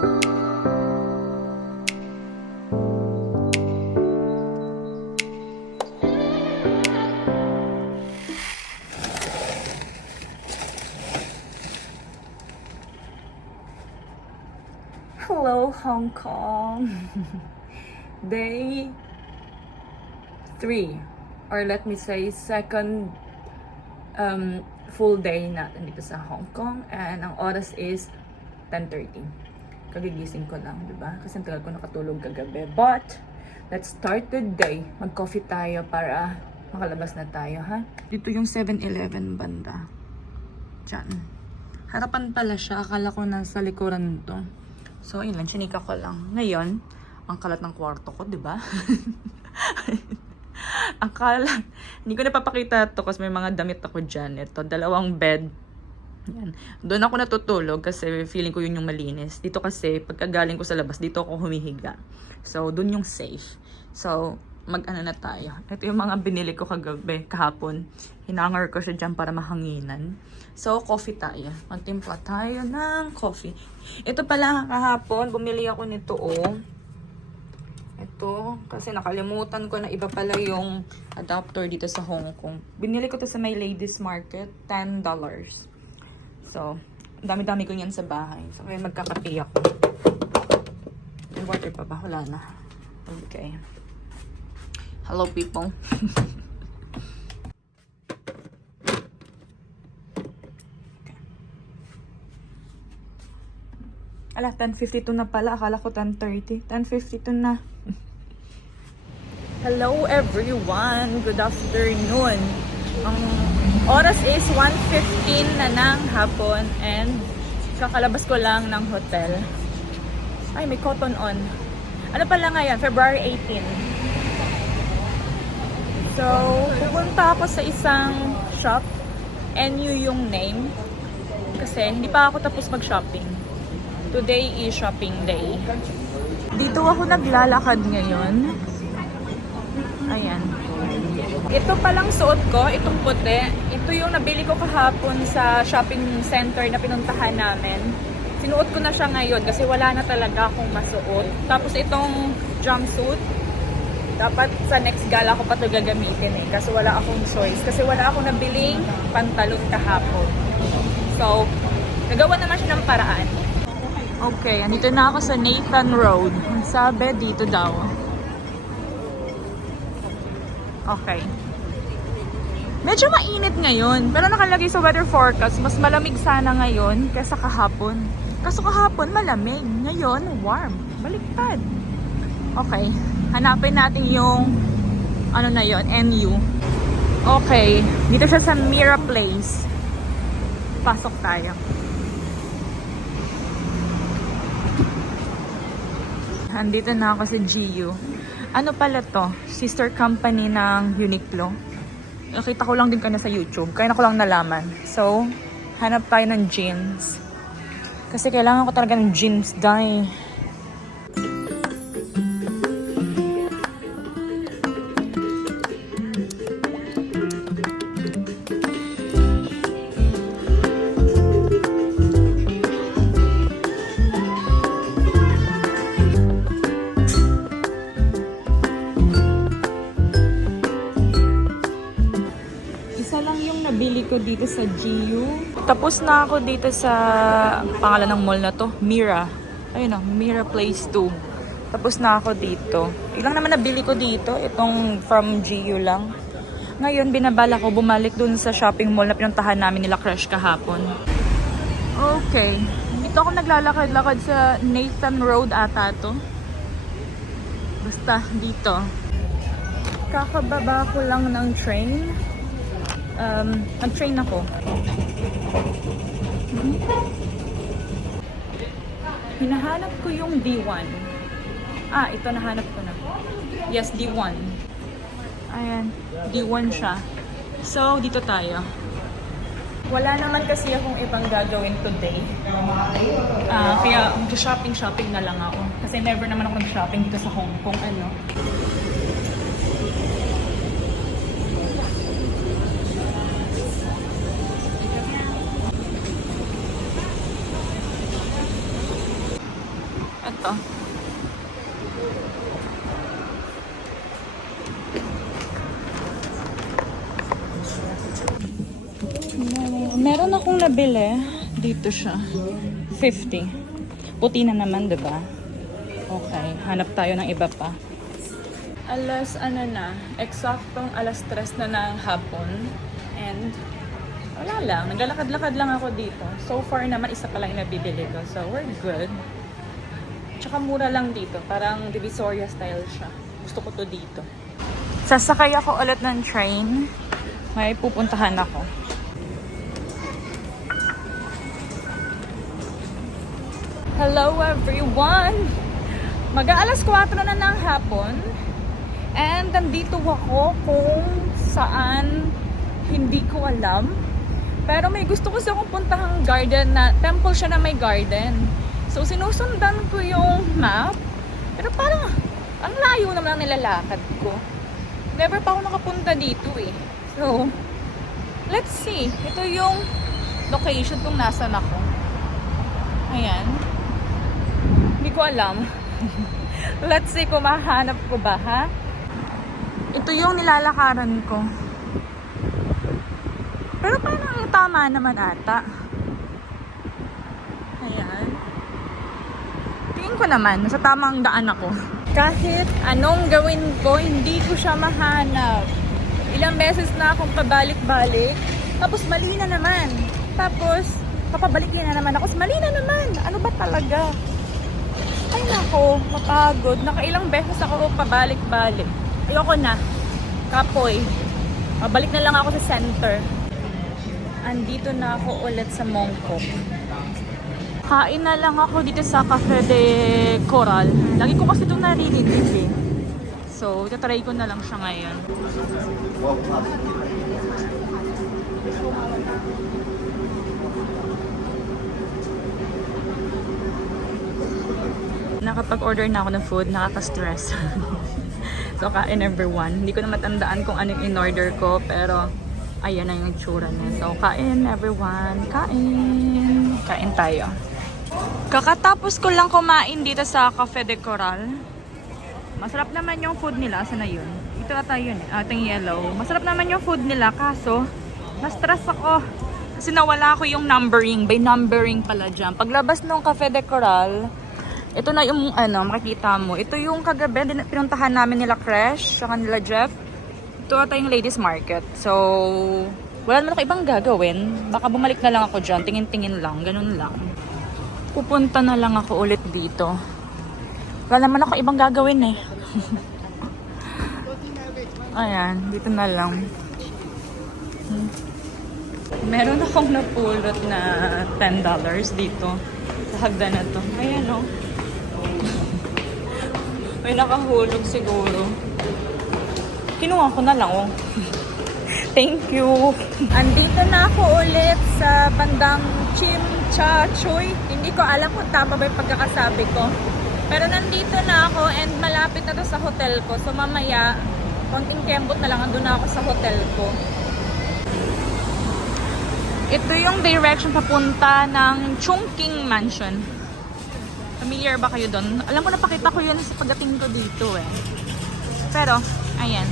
Hello, Hong Kong. Day 3, or let me say second full day natin dito sa Hong Kong, and ang oras is 10:30. Kagigising ko lang, diba? Kasi ang tagal ko nakatulog kagabi. But let's start the day. Mag-coffee tayo para makalabas na tayo, ha? Dito yung 7-Eleven banda. Diyan. Harapan pala siya. Akala ko nasa likuran to. So, yun lang. Chinika ko lang. Ngayon, ang kalat ng kwarto ko, diba? Ang kalat. Hindi ko napapakita to kasi may mga damit ako dyan. Ito, 2 bed. Yan. Doon ako natutulog kasi feeling ko yun yung malinis. Dito kasi, pagkagaling ko sa labas, dito ako humihiga. So, doon yung safe. So, mag-ano na tayo. Ito yung mga binili ko kagabi, kahapon. Hinangar ko siya dyan para mahanginan. So, coffee tayo. Magtimpla tayo ng coffee. Ito pala kahapon, bumili ako nito, oh. Ito, kasi nakalimutan ko na iba pala yung adapter dito sa Hong Kong. Binili ko to sa My Ladies Market, $10. So, dami-dami ko yan sa bahay. So, kaya magkakape ako. May water pa ba? Wala na. Okay. Hello, people. Ala, 10:52 na pala. Akala ko 10:30. 10:52 na. Hello, everyone. Good afternoon. Ang oras is 1:15 na ng hapon and kakalabas ko lang ng hotel. Ay, may cotton on. Ano pala ngayon? February 18. So, pupunta ako sa isang shop. NU yung name. Kasi hindi pa ako tapos mag-shopping. Today is shopping day. Dito ako naglalakad ngayon. Ayan. Ito palang suot ko, itong puti. Ito yung nabili ko kahapon sa shopping center na pinuntahan namin. Sinuot ko na siya ngayon kasi wala na talaga akong masuot. Tapos itong jumpsuit, dapat sa next gala ko pa ito gagamitin eh. Kasi wala akong choice. Kasi wala akong nabiling pantalon kahapon. So, nagawa naman siya ng paraan. Okay, andito na ako sa Nathan Road. Ang sabi, dito daw. Okay. Medyo mainit ngayon. Pero nakalagay sa weather forecast, mas malamig sana ngayon kaysa kahapon. Kaso kahapon, malamig. Ngayon, warm. Baliktad. Okay. Hanapin natin yung, ano na yon, MU. Okay. Dito siya sa Mira Place. Pasok tayo. Andito na ako sa GU. Ano pala to? Sister company ng Uniqlo. Nakita ko lang din kanina sa YouTube. Kaya na ko lang nalaman. So, hanap tayo ng jeans. Kasi kailangan ko talaga ng jeans dye. Nabili ko dito sa GU. Tapos na ako dito sa pangalan ng mall na to, Mira. Ayun o, Mira Place 2. Tapos na ako dito. Ilang naman nabili ko dito, itong from GU lang. Ngayon, binabala ko bumalik dun sa shopping mall na pinuntahan namin nila Crush kahapon. Okay. Dito ako naglalakad-lakad sa Nathan Road ata to. Basta dito. Kakababa ko lang ng train. Nag-train ako. Hinahanap ko yung D1. Ah, ito nahanap ko na. Yes, D1. Ayan, D1 siya. So, dito tayo. Wala naman kasi akong ibang gagawin today. Kaya shopping na lang ako. Kasi never naman ako nag-shopping dito sa Hong Kong. dito. Meron akong nabili. Dito siya. 50. Puti na naman, diba? Okay, hanap tayo ng iba pa. Eksaktong alas 3 na ng hapon. And wala lang, naglalakad-lakad lang ako dito. So far naman, isa pa lang yung nabibili ko. So we're good. Tsaka mura lang dito. Parang Divisoria style siya. Gusto ko to dito. Sasakay ako ulit ng train. May pupuntahan ako. Hello everyone! Mag-aalas 4 na ng hapon. And nandito ako kung saan hindi ko alam. Pero may gusto ko akong puntahang garden na temple siya na may garden. So sinusundan ko yung map. Pero parang ang layo naman ang nilalakad ko. Never pa ako nakapunta dito eh. So let's see. Ito yung location kung nasan ako. Ayan. Hindi ko alam. Let's see kung mahanap ko ba, ha? Ito yung nilalakaran ko. Pero parang tama naman ata. Ayan. Tingin ko naman, nasa tamang daan ako. Kahit anong gawin ko, hindi ko siya mahanap. Ilang beses na akong pabalik-balik. Tapos mali na naman. Tapos papabalikin na naman ako. Mali na naman. Ano ba talaga? Ay nako, mapagod. Nakailang beses ako pabalik-balik. Ayoko na. Kapoy. Mabalik na lang ako sa center. Andito na ako ulit sa Mongkok. Kain na lang ako dito sa Cafe de Coral. Lagi ko kasi itong naririnig eh. So, itatry ko na lang siya ngayon. Nakapag-order na ako ng food, nakaka-stress. So, kain everyone. Hindi ko na matandaan kung anong in-order ko, pero ayan na yung itsura niya. So, kain everyone. Kain. Kain tayo. Kakatapos ko lang kumain dito sa Cafe de Coral. Masarap naman yung food nila. Saan na yun? Ito na tayo yun eh. Ating yellow. Masarap naman yung food nila. Kaso, na-stress ako. Kasi nawala ko yung numbering. By numbering pala dyan. Paglabas ng Cafe de Coral, ito na yung makikita mo. Ito yung kagabi, pinuntahan namin nila Crash, saka nila Jeff. Ito ata yung ladies market. So, wala naman ako ibang gagawin. Baka bumalik na lang ako dyan. Tingin-tingin lang. Ganun lang. Pupunta na lang ako ulit dito. Wala naman ako ibang gagawin eh. Ayan, dito na lang. Meron akong napulot na $10 dito. Sa hagdan na to. Ayan o. May nakahulog siguro. Kinuha ko na lang, oh. Thank you. Andito na ako ulit sa bandang Chimchachoy. Hindi ko alam kung tama ba yung pagkakasabi ko. Pero nandito na ako and malapit na to sa hotel ko. So mamaya, konting kembot na lang andun na ako sa hotel ko. Ito yung direction papunta ng Chungking Mansion. Familiar ba kayo doon? Alam ko napakita ko yun sa pagdating ko dito eh. Pero, ayan.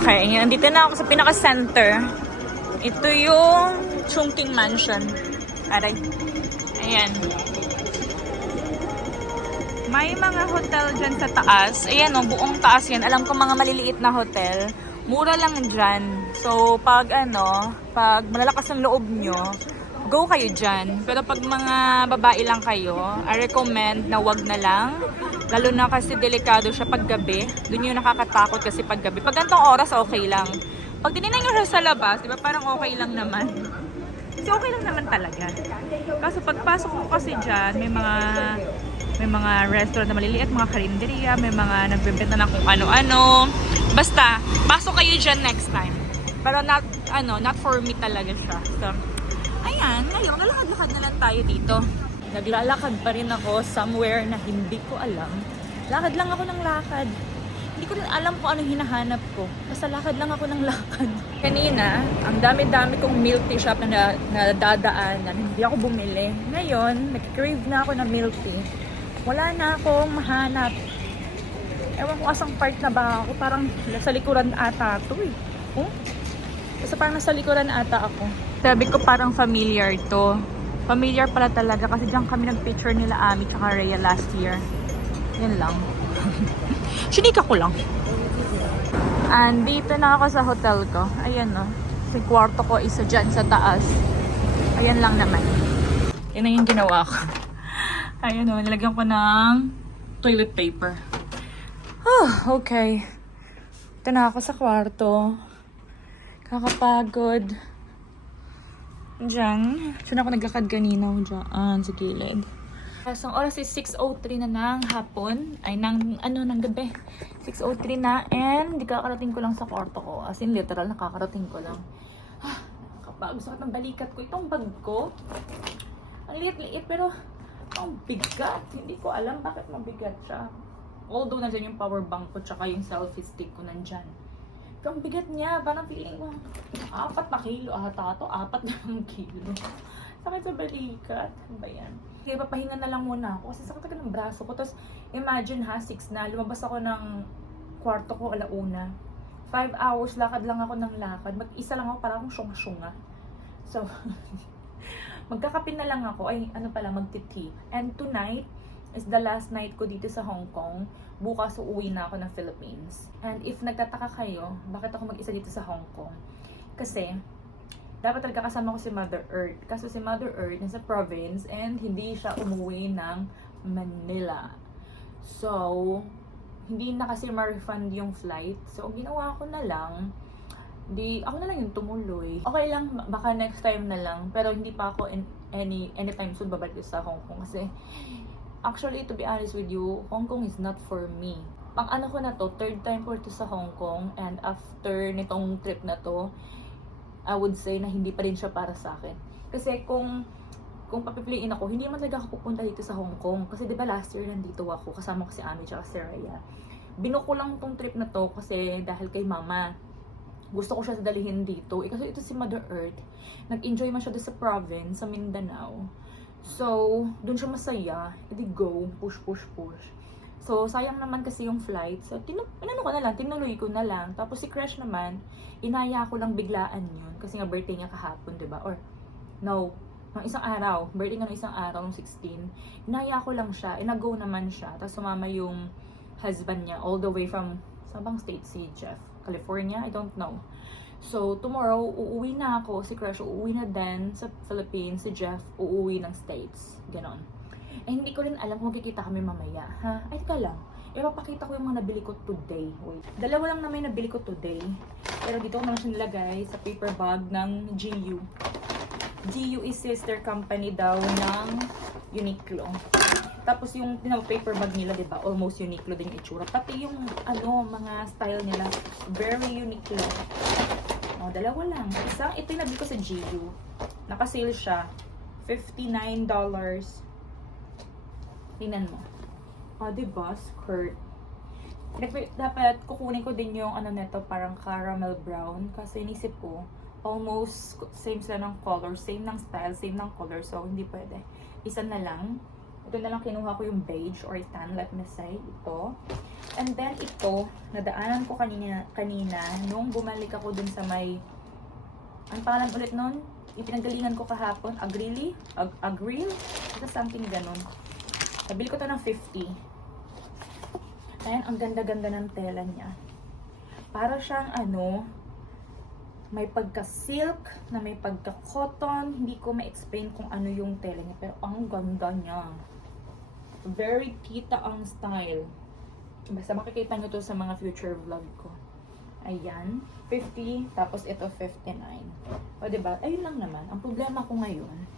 Okay, nandito na ako sa pinaka-center. Ito yung Chungking Mansion. Aray. Ayan. May mga hotel dyan sa taas. Ayan o, buong taas yan. Alam ko mga maliliit na hotel. Mura lang dyan. So, pag malalakas ang loob nyo, go kayo dyan. Pero pag mga babae lang kayo, I recommend na wag na lang. Lalo na kasi delikado siya pag gabi. Doon yung nakakatakot kasi pag gabi. Pag gantong oras, okay lang. Pag tinignan nyo siya sa labas, di ba parang okay lang naman. Kasi okay lang naman talaga. Kaso pagpasok ko kasi dyan, may mga restaurant na maliliit, mga karinderya, may mga nagbebenta na kung ano-ano. Basta, pasok kayo dyan next time. Pero not for me talaga siya. So, ayan, ngayon, lalakad-lakad na lang tayo dito. Naglalakad pa rin ako somewhere na hindi ko alam. Lakad lang ako ng lakad. Hindi ko rin alam kung anong hinahanap ko. Basta lakad lang ako ng lakad. Kanina, ang dami-dami kong milk tea shop na nadadaanan. Hindi ako bumili. Ngayon, nag-crave na ako ng milk tea. Wala na akong mahanap. Ewan ko asang part na ba ako. Parang sa likuran ata ito eh. Oh? Basta parang nasa likuran ata ako. Sabi ko parang familiar to. Familiar pala talaga kasi diyan kami nag-picture nila Ami tsaka Rhea last year. Yan lang. Sinika ko lang. And dito na ako sa hotel ko. Ayan no. Si kwarto ko isa dyan sa taas. Ayan lang naman. Yan na yung ginawa ko. Ayan no. Nilagyan ko ng toilet paper. Okay. Ito na ako sa kwarto. Kakapagod. Diyan. Saan ako naglakad kanina? Diyan. Sa gilid. So, ang oras is 6:03 na ng hapon. Ay, ng gabi. 6:03 na. And, di kakarating ko lang sa kwarto ko. As in, literal, nakakarating ko lang. Kapag sakit ng balikat ko. Itong bag ko. Ang liit-liit, pero ang bigat. Hindi ko alam bakit mabigat siya. Although, nandyan yung power bank ko, tsaka yung selfie stick ko nandyan. Ang bigat niya. Parang feeling ko, 4 na kilo ata to. 4 na kilo. Sakit sa balikat. Ano ba yan? Kaya papahinga na lang muna ako kasi sakit agad ng braso ko. Tapos, imagine 6 na. Lumabas ako ng kwarto ko 1:00. 5 hours lakad lang ako ng lakad. Mag-isa lang ako para akong syunga-syunga. So, magkakape na lang ako. Ay, magti-tea. And tonight is the last night ko dito sa Hong Kong. Bukas uuwi na ako ng Philippines. And if nagtataka kayo, bakit ako mag-isa dito sa Hong Kong? Kasi, dapat talaga kasama ko si Mother Earth. Kaso si Mother Earth nasa province and hindi siya umuwi ng Manila. So, hindi na kasi ma-refund yung flight. So, ang ginawa ko na lang, ako na lang yung tumuloy. Okay lang, baka next time na lang. Pero hindi pa ako anytime soon babalik sa Hong Kong. Kasi, actually, to be honest with you, Hong Kong is not for me. Pang ko na to, 3rd time ko to sa Hong Kong. And after nitong trip na to, I would say na hindi pa rin siya para sa akin. Kasi kung papipiliin ako, hindi man talaga ako pupunta dito sa Hong Kong. Kasi diba last year nandito ako, kasama ko si Ami at si Rhea. Binuko lang tong trip na to kasi dahil kay Mama. Gusto ko siya dalihin dito. Kasi ito si Mother Earth, nag-enjoy man siya doon sa province, sa Mindanao. So, doon siya masaya. Edi go, push. So, sayang naman kasi yung flight. So, tinuloy ko na lang. Tapos si Crush naman, inaya ko lang biglaan yun. Kasi nga birthday niya kahapon, diba? Or, no, ng isang araw. Birthday nga ng isang araw, ng 16. Inaya ko lang siya. Go naman siya. Tapos sumama yung husband niya all the way from, saan bang state si Jeff? California? I don't know. So, tomorrow, uuwi na ako. Si Crush, uuwi na din sa Philippines. Si Jeff, uuwi ng States. Ganon. Eh, hindi ko rin alam kung magkikita kami mamaya, ha? Ay, teka lang. Ipapakita ko yung mga nabili ko today. Wait. 2 lang na may nabili ko today. Pero dito ko naman siya nilagay sa paper bag ng GU. GU is sister company daw ng Uniqlo. Tapos yung paper bag nila, diba? Almost Uniqlo din yung itsura. Pati yung, mga style nila. Very Uniqlo. 2 lang. Ito yung nabili ko sa GU. Naka-sale siya. $59. Tingnan mo. Diba? Skirt. Dapat kukunin ko din yung neto, parang caramel brown. Kasi inisip ko, almost same sila ng color, same ng style, same ng color. So, hindi pwede. Isa na lang. Ito na lang kinuha ko yung beige or tan, let me say. Ito. And then, ito, nadaanan ko kanina nung bumalik ako dun sa may, ang pangalan ulit nun? Ipinanggalingan ko kahapon. Agrili? Agril? Ito something ganun. Nabili ko to ng 50. Ayan, ang ganda-ganda ng tela niya. Para siyang may pagka-silk, na may pagka-cotton. Hindi ko ma-explain kung ano yung tela niya. Pero ang ganda niya. Very kita ang style. Basta makikita nyo to sa mga future vlog ko. Ayan. 50. Tapos ito 59. O diba? Ayun lang naman. Ang problema ko ngayon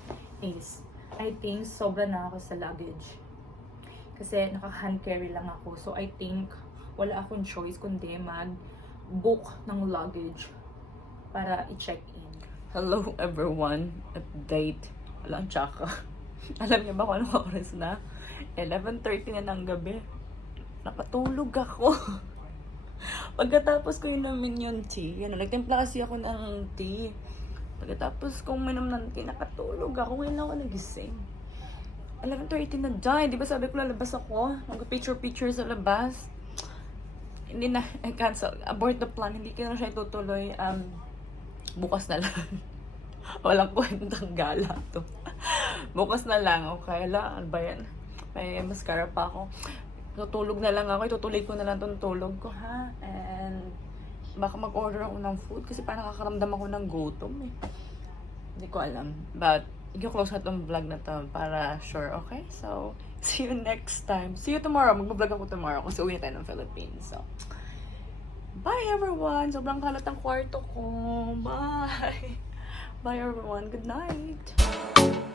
is, I think sobra na ako sa luggage. Kasi naka-hand carry lang ako. So, I think wala akong choice kundi mag-book ng luggage para i-check-in. Hello everyone. Update. Wala ang tsaka. Alam niyo ba kung anong oras na? 11:30 na ng gabi. Nakatulog ako. Pagkatapos ko inumin yung tea, nagtimpla kasi ako ng tea. Pagkatapos kong minom ng tea, nakatulog ako. Ngayon ako nagising. 11:30 na dyan. Di ba sabi ko lalabas ako? Mag-picture sa labas. Hindi na, I cancel. Abort the plan. Hindi ko na siya itutuloy. Bukas na lang. Walang kwentang gala to. Bukas na lang. Okay, ano ba yan? May mascara pa ako. Tutulog na lang ako. Itutuloy ko na lang itong tulog ko, ha? And baka mag-order ako ng food kasi parang nakakaramdam ako ng gutom eh. Hindi ko alam. But, i-close na itong vlog na to para sure, okay? So, see you next time. See you tomorrow. Mag-vlog ako tomorrow kasi uwi tayo ng Philippines. So, bye everyone! Sobrang kalat ang kwarto ko. Bye! Bye everyone. Good night!